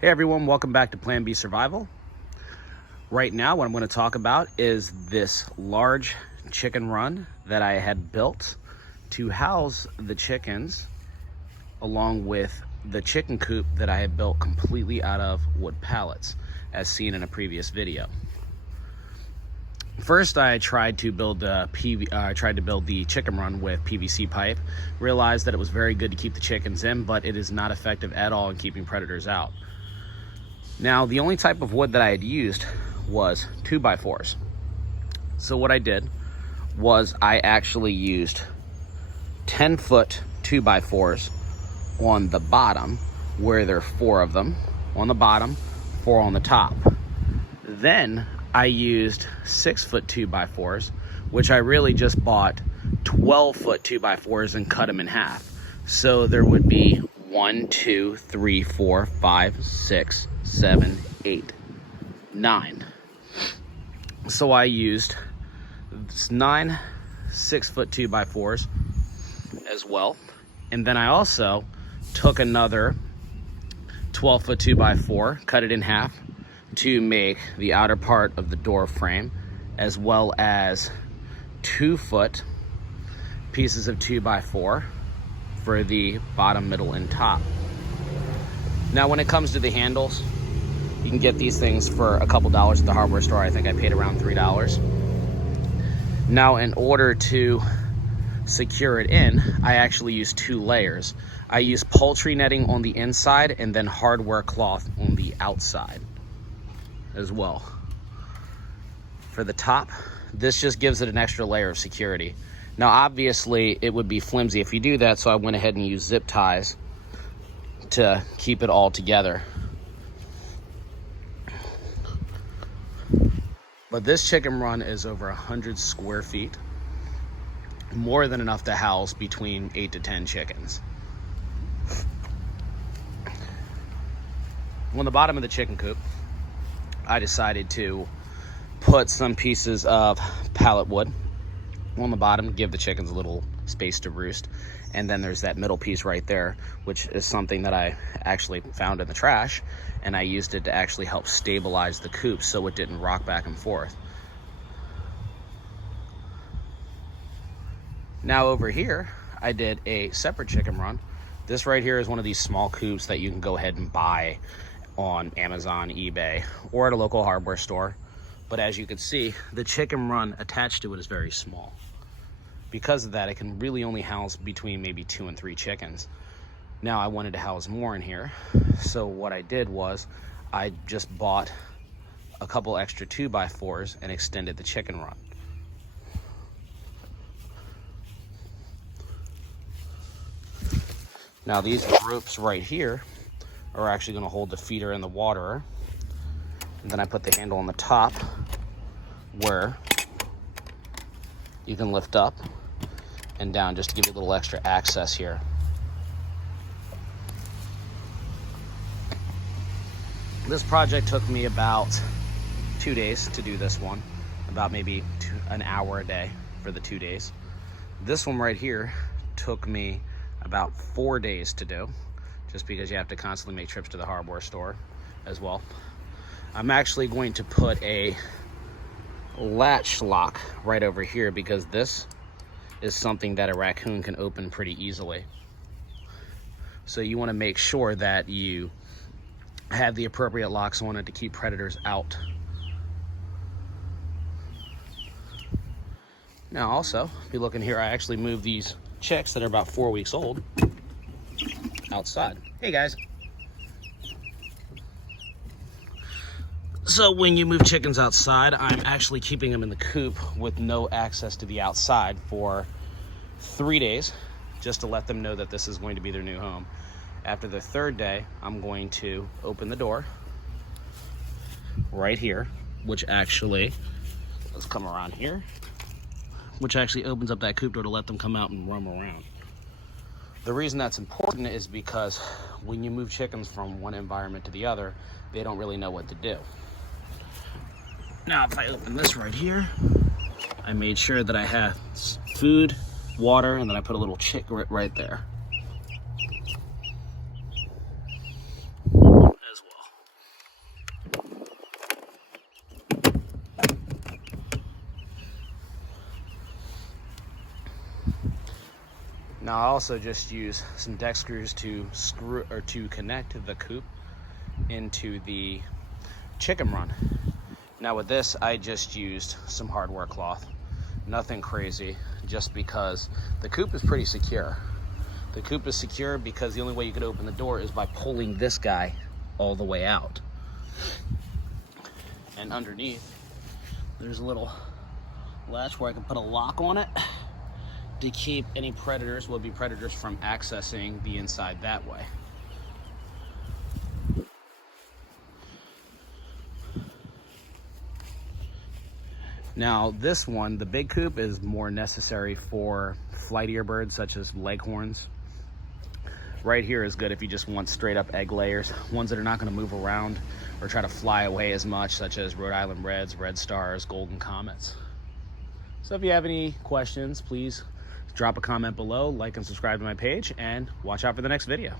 Hey everyone, welcome back to Plan B Survival. Right now what I'm going to talk about is this large chicken run that I had built to house the chickens, along with the chicken coop that I had built completely out of wood pallets, as seen in a previous video. First, I tried to build the chicken run with PVC pipe. Realized that it was very good to keep the chickens in, but it is not effective at all in keeping predators out. Now, the only type of wood that I had used was 2x4s. So what I did was I actually used 10-foot 2x4s on the bottom, where there are 4 of them on the bottom, 4 on the top. Then I used 6-foot 2x4s, which I really just bought 12-foot 2x4s and cut them in half. So there would be 1, 2, 3, 4, 5, 6, 7, 8, 9. So I used 9 6-foot 2x4s as well. And then I also took another 12-foot 2x4, cut it in half to make the outer part of the door frame, as well as 2-foot pieces of 2x4 for the bottom, middle, and top. Now, when it comes to the handles, you can get these things for a couple dollars at the hardware store. I think I paid around $3. Now, in order to secure it in, I actually used 2 layers. I used poultry netting on the inside and then hardware cloth on the outside as well. For the top, this just gives it an extra layer of security. Now, obviously, it would be flimsy if you do that, so I went ahead and used zip ties to keep it all together. But this chicken run is over 100 square feet, more than enough to house between 8 to 10 chickens. On the bottom of the chicken coop, I decided to put some pieces of pallet wood on the bottom, give the chickens a little space to roost. And then there's that middle piece right there, which is something that I actually found in the trash, and I used it to actually help stabilize the coop so it didn't rock back and forth. Now over here, I did a separate chicken run. This right here is one of these small coops that you can go ahead and buy on Amazon, eBay, or at a local hardware store. But as you can see, the chicken run attached to it is very small. Because of that, it can really only house between maybe 2 and 3 chickens. Now, I wanted to house more in here, so what I did was I just bought a couple extra 2x4s and extended the chicken run. Now, these ropes right here are actually going to hold the feeder and the waterer. And then I put the handle on the top where you can lift up and down just to give you a little extra access here. This project took me about 2 days to do this one, about maybe an hour a day for the 2 days. This one right here took me about 4 days to do, just because you have to constantly make trips to the hardware store as well. I'm actually going to put a latch lock right over here because this is something that a raccoon can open pretty easily. So you want to make sure that you have the appropriate locks on it to keep predators out. Now also, if you look in here, I actually moved these chicks that are about 4 weeks old outside. Hey guys. So when you move chickens outside, I'm actually keeping them in the coop with no access to the outside for 3 days, just to let them know that this is going to be their new home. After the 3rd day, I'm going to open the door right here, which actually, let's come around here, which actually opens up that coop door to let them come out and roam around. The reason that's important is because when you move chickens from one environment to the other, they don't really know what to do. Now, if I open this right here, I made sure that I have food, water, and then I put a little chick right there as well. Now I also just use some deck screws to connect the coop into the chicken run. Now with this, I just used some hardware cloth, nothing crazy, just because the coop is pretty secure. The coop is secure because the only way you could open the door is by pulling this guy all the way out. And underneath, there's a little latch where I can put a lock on it to keep any predators, would-be predators, from accessing the inside that way. Now this one, the big coop, is more necessary for flightier birds such as leghorns. Right here is good if you just want straight up egg layers, ones that are not going to move around or try to fly away as much, such as Rhode Island Reds, Red Stars, Golden Comets. So if you have any questions, please drop a comment below, like and subscribe to my page, and watch out for the next video.